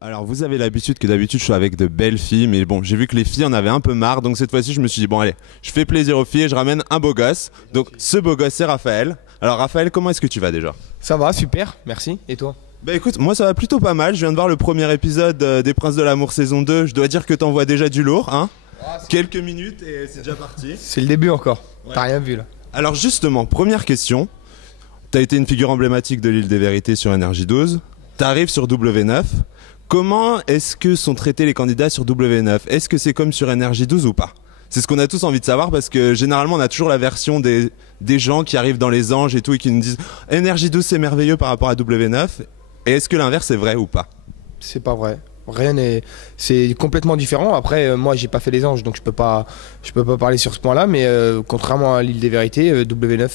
Alors vous avez l'habitude que d'habitude je suis avec de belles filles, mais bon j'ai vu que les filles en avaient un peu marre, donc cette fois-ci je me suis dit bon allez, je fais plaisir aux filles et je ramène un beau gosse. Donc ce beau gosse c'est Raphaël. Alors Raphaël, comment est-ce que tu vas déjà? Ça va, super, merci. Et toi? Bah écoute, moi ça va plutôt pas mal, je viens de voir le premier épisode des Princes de l'amour saison 2, je dois dire que t'envoies déjà du lourd, hein. Quelques minutes et c'est déjà parti. C'est le début encore, Ouais. t'as rien vu là. Alors justement, première question, t'as été une figure emblématique de l'île des vérités sur Énergie 12, t'arrives sur W9. Comment est-ce que sont traités les candidats sur W9? Est-ce que c'est comme sur Énergie 12 ou pas? C'est ce qu'on a tous envie de savoir parce que généralement on a toujours la version des gens qui arrivent dans les anges et tout et qui nous disent Énergie 12 c'est merveilleux par rapport à W9. Et est-ce que l'inverse est vrai ou pas? C'est pas vrai. Rien n'est. C'est complètement différent. Après, moi, j'ai pas fait les anges, donc je peux pas parler sur ce point-là. Mais contrairement à l'île des vérités, W9,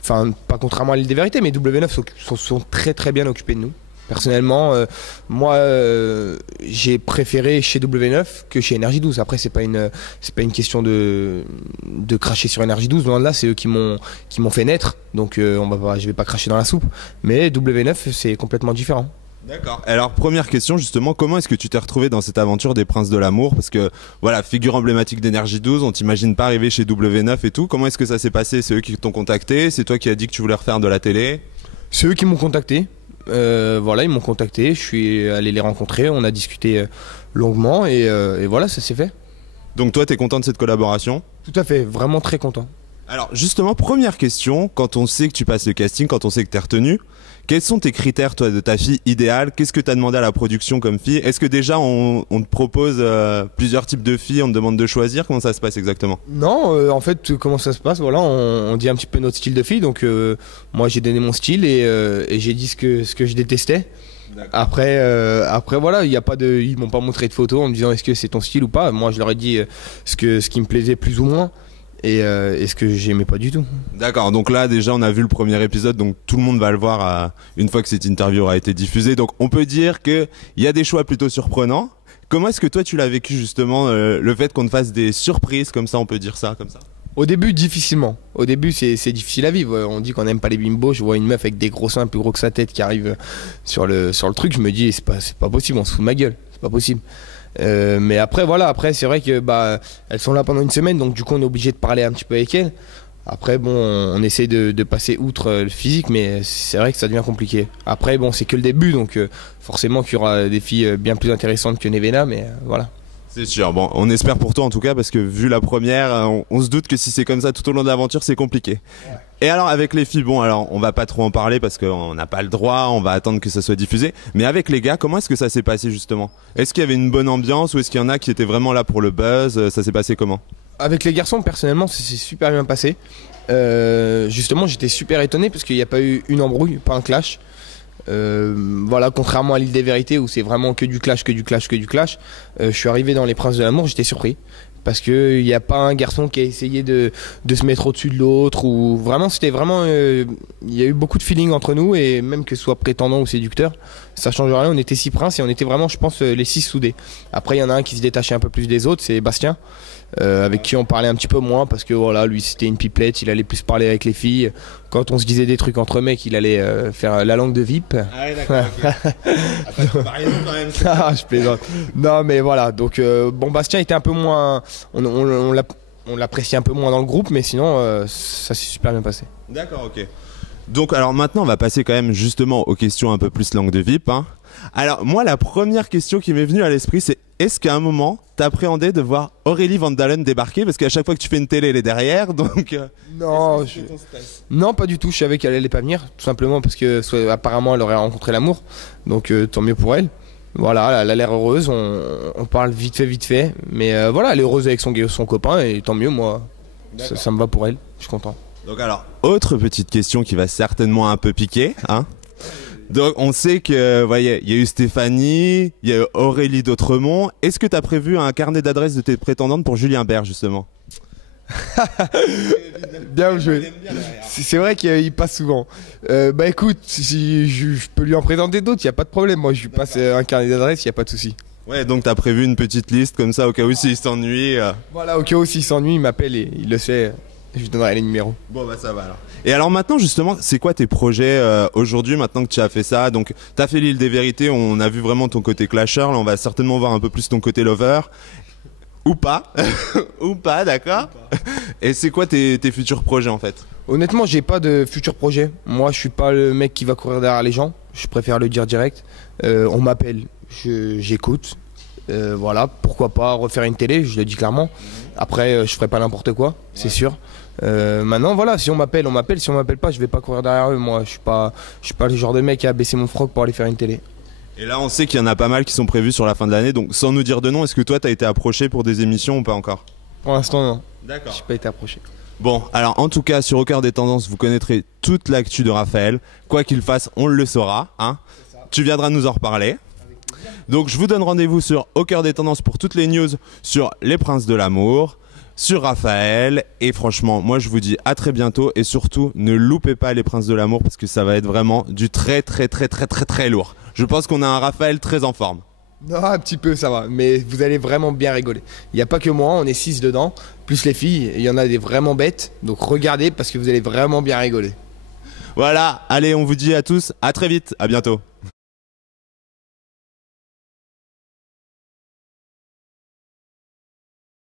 enfin pas contrairement à l'île des vérités, mais W9 sont très très bien occupés de nous. Personnellement, moi, j'ai préféré chez W9 que chez Énergie 12. Après, c'est pas une question de cracher sur Énergie 12. Loin de là, c'est eux qui m'ont fait naître. Donc, je vais pas cracher dans la soupe. Mais W9, c'est complètement différent. D'accord. Alors première question justement, comment est-ce que tu t'es retrouvé dans cette aventure des Princes de l'amour? Parce que voilà, figure emblématique d'Énergie 12, on t'imagine pas arriver chez W9 et tout. Comment est-ce que ça s'est passé? C'est eux qui t'ont contacté? C'est toi qui as dit que tu voulais refaire de la télé? C'est eux qui m'ont contacté. Voilà, ils m'ont contacté. Je suis allé les rencontrer. On a discuté longuement et voilà, ça s'est fait. Donc toi, t'es content de cette collaboration? Tout à fait, vraiment très content. Alors justement, première question, quand on sait que tu passes le casting, quand on sait que t'es retenu, quels sont tes critères toi de ta fille idéale? Qu'est-ce que tu as demandé à la production comme fille? Est-ce que déjà on te propose plusieurs types de filles, on te demande de choisir? Comment ça se passe exactement? Non, en fait, comment ça se passe? Voilà, on dit un petit peu notre style de fille. Donc moi j'ai donné mon style et j'ai dit ce que je détestais. Après voilà, ils m'ont pas montré de photos en me disant est-ce que c'est ton style ou pas. Moi je leur ai dit ce qui me plaisait plus ou moins. Et ce que j'aimais pas du tout. D'accord, donc là déjà on a vu le premier épisode, donc tout le monde va le voir une fois que cette interview aura été diffusée. Donc on peut dire qu'il y a des choix plutôt surprenants. Comment est-ce que toi tu l'as vécu justement, le fait qu'on te fasse des surprises comme ça, on peut dire ça comme ça? Au début, difficilement. Au début, c'est difficile à vivre. On dit qu'on n'aime pas les bimbos. Je vois une meuf avec des gros seins plus gros que sa tête qui arrive sur le truc. Je me dis, c'est pas possible, on se fout de ma gueule. C'est pas possible. Mais après voilà, c'est vrai que elles sont là pendant une semaine, donc du coup on est obligé de parler un petit peu avec elles. Après bon, on essaie de passer outre le physique, mais c'est vrai que ça devient compliqué. Après bon, c'est que le début, donc forcément qu'il y aura des filles bien plus intéressantes que Nevena, mais voilà. C'est sûr, bon, on espère pour toi en tout cas, parce que vu la première, on se doute que si c'est comme ça tout au long de l'aventure, c'est compliqué. Ouais. Et alors avec les filles, bon alors on va pas trop en parler parce qu'on n'a pas le droit, on va attendre que ça soit diffusé. Mais avec les gars, comment est-ce que ça s'est passé justement? Est-ce qu'il y avait une bonne ambiance ou est-ce qu'il y en a qui étaient vraiment là pour le buzz? Ça s'est passé comment? Avec les garçons, personnellement, ça s'est super bien passé. Justement, j'étais super étonné parce qu'il n'y a pas eu une embrouille, pas un clash. Voilà, contrairement à l'île des vérités où c'est vraiment que du clash, je suis arrivé dans les Princes de l'amour, j'étais surpris parce que il n'y a pas un garçon qui a essayé de se mettre au-dessus de l'autre, ou vraiment il y a eu beaucoup de feeling entre nous, et même que ce soit prétendant ou séducteur, ça change rien. On était 6 princes et on était vraiment, je pense, les 6 soudés. Après il y en a un qui se détachait un peu plus des autres, c'est Bastien. Avec qui on parlait un petit peu moins parce que voilà, lui c'était une pipelette, il allait plus parler avec les filles. Quand on se disait des trucs entre mecs, il allait faire la langue de VIP. Ah ouais, d'accord, ok. Quand même. Ah, je plaisante. Non mais voilà, donc bon, Bastien était un peu moins, on l'appréciait un peu moins dans le groupe, mais sinon ça s'est super bien passé. D'accord, ok. Donc alors maintenant on va passer quand même justement aux questions un peu plus langue de VIP, hein. Alors moi la première question qui m'est venue à l'esprit, c'est est-ce qu'à un moment t'appréhendais de voir Aurélie Van Dalen débarquer, parce qu'à chaque fois que tu fais une télé elle est derrière, donc non, non pas du tout, je savais qu'elle allait pas venir, tout simplement parce que apparemment elle aurait rencontré l'amour, donc tant mieux pour elle. Voilà, elle a l'air heureuse, on parle vite fait, mais voilà, elle est heureuse avec son copain et tant mieux, moi ça me va pour elle, je suis content. Donc alors, autre petite question qui va certainement un peu piquer, hein. Donc on sait que, voyez, il y a eu Stéphanie, il y a eu Aurélie d'Autremont. Est-ce que tu as prévu un carnet d'adresses de tes prétendantes pour Julien Bert justement? Bien joué. C'est vrai qu'il passe souvent. Écoute, si je peux lui en présenter d'autres, il n'y a pas de problème. Moi je lui passe un carnet d'adresses, il n'y a pas de souci. Ouais, donc tu as prévu une petite liste comme ça au cas où s'il s'ennuie. Voilà, au cas où s'il s'ennuie, il m'appelle et il le sait. Je lui donnerai les numéros. Bon bah ça va alors. Et alors maintenant justement, c'est quoi tes projets aujourd'hui maintenant que tu as fait ça? Donc tu as fait l'île des vérités, on a vu vraiment ton côté clasher, là on va certainement voir un peu plus ton côté lover. Ou pas. Ou pas, d'accord. Et c'est quoi tes futurs projets en fait? Honnêtement, j'ai pas de futur projet. Moi, je suis pas le mec qui va courir derrière les gens. Je préfère le dire direct. On m'appelle, j'écoute. Voilà, pourquoi pas refaire une télé, je le dis clairement. Après, je ferai pas n'importe quoi, c'est sûr. Maintenant, voilà, si on m'appelle, on m'appelle. Si on m'appelle pas, je vais pas courir derrière eux. Moi, je suis pas le genre de mec à baisser mon froc pour aller faire une télé. Et là, on sait qu'il y en a pas mal qui sont prévus sur la fin de l'année. Donc, sans nous dire de nom, est-ce que toi, tu as été approché pour des émissions ou pas encore? Pour l'instant, non. D'accord. J'ai pas été approché. Bon, alors en tout cas, sur Au Cœur des Tendances, vous connaîtrez toute l'actu de Raphaël. Quoi qu'il fasse, on le saura. Hein. Tu viendras nous en reparler. Donc, je vous donne rendez-vous sur Au Cœur des Tendances pour toutes les news sur les Princes de l'amour, sur Raphaël. Et franchement, moi, je vous dis à très bientôt. Et surtout, ne loupez pas les Princes de l'amour parce que ça va être vraiment du très lourd. Je pense qu'on a un Raphaël très en forme. Non, un petit peu, ça va. Mais vous allez vraiment bien rigoler. Il n'y a pas que moi, on est 6 dedans. Plus les filles, il y en a des vraiment bêtes. Donc regardez parce que vous allez vraiment bien rigoler. Voilà, allez, on vous dit à tous, à très vite, à bientôt.